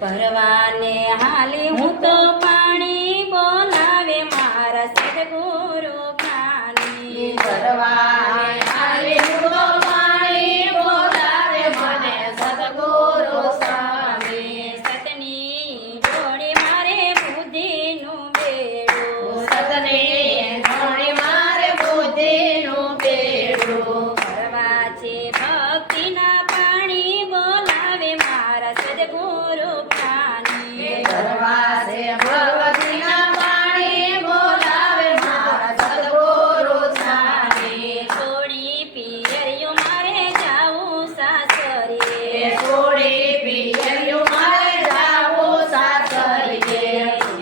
પરવાને હાલી હું તો પાણી બોલાવે મારા સદગુરુ જ્ઞાની પરવાને હાલી હું તો પાણી બોલાવે મને સદગુરુ સ્વામી સતની જોડે મારે બુદ્ધિનું બેડું સતની જોડે મારે બુદ્ધિનું બેડું પરવા છે ભક્તિના પાણી બોલાવે મારા સદગુરુ જ્ઞાની પરવાસે ભગવતીના પાણી બોલાવે મારા સદગુરુ સ્વામી થોડી પિયરિયો મારે જાવું સાસરે છોડી પિયરિયું મારે જાવું સાસરીએ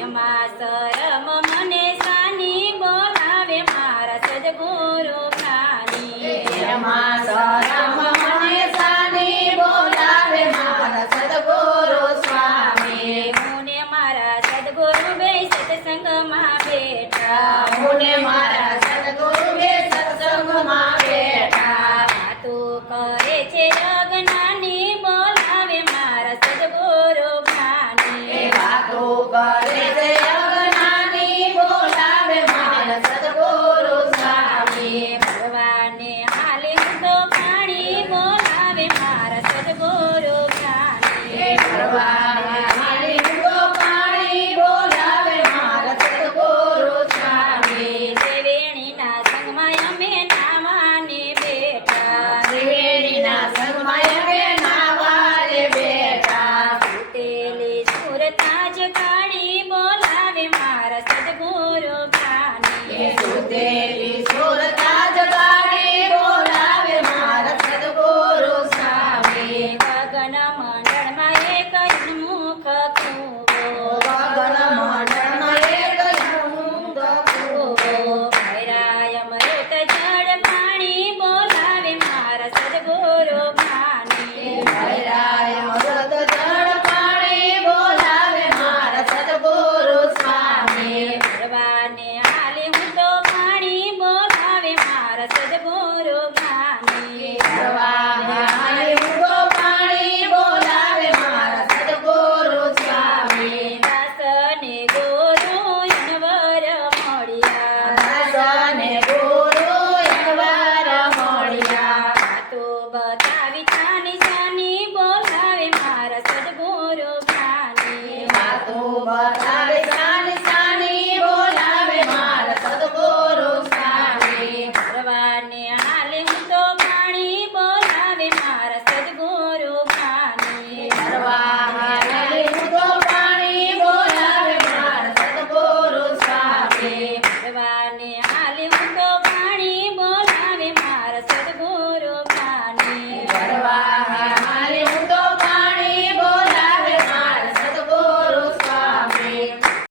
એમાં શરમ મને સાની બોલાવે મારા સદગુરુ જ્ઞાની એમાં શરમ મને સાની બોલાવે મારા સદગુરુ સ્વામી મુને મારા સદગુરુ બે સત્સંગમાં બેઠા મુને મારા સદગુરુ બે સત્સંગમાં બેઠા વાતું કરે છે અજ્ઞાની બોલાવે મારા સદગુરુ જ્ઞાની વાતો કરે છે અજ્ઞાની બોલાવે મારા સદગુરુ સ્વામી ભગવાને હાલે હું તો પાણી બોલાવે મારા સદગુરુ જ્ઞાની પરવાને હાલી હું તો પાણી બોલાવે મારા સદગુરુ સ્વામી ત્રિવેણીના સંગમાં અમે નાવાને બેઠા ત્રિવેણીના સંગમાં અમે નાવાને બેઠા તૂટેલી સુરતા જ કાળી બોલાવે મારા સદગુરુ જ્ઞાની સુતેલી સુરતા જગાડી બોલાવે મારા સદગુરુ સ્વામી ગગન મંડળમાં એક મુખ કૂવો ગગન મંડળમાં એક ઝુંડ કૂવો ભૈરાય અમૃત જળ પાણી બોલાવે મારા સદગુરુ જ્ઞાની ભૈરાય અમૃત જળ પાણી બોલાવે મારા સદગુરુ સ્વામી ભગવાને હાલે હું તો પાણી બોલાવે મારા સદગુરુ જ્ઞાની પરવાને હાલી હું તો પાણી બોલાવે મારા સદગુરુ સ્વામી દાસને ગુરુ યનવર મળ્યા દાસને ગુરુ એકવાર મળ્યા વાતો બતાવી છાની છાની બોલાવે મારા સદગુરુ જ્ઞાની વાતો બતા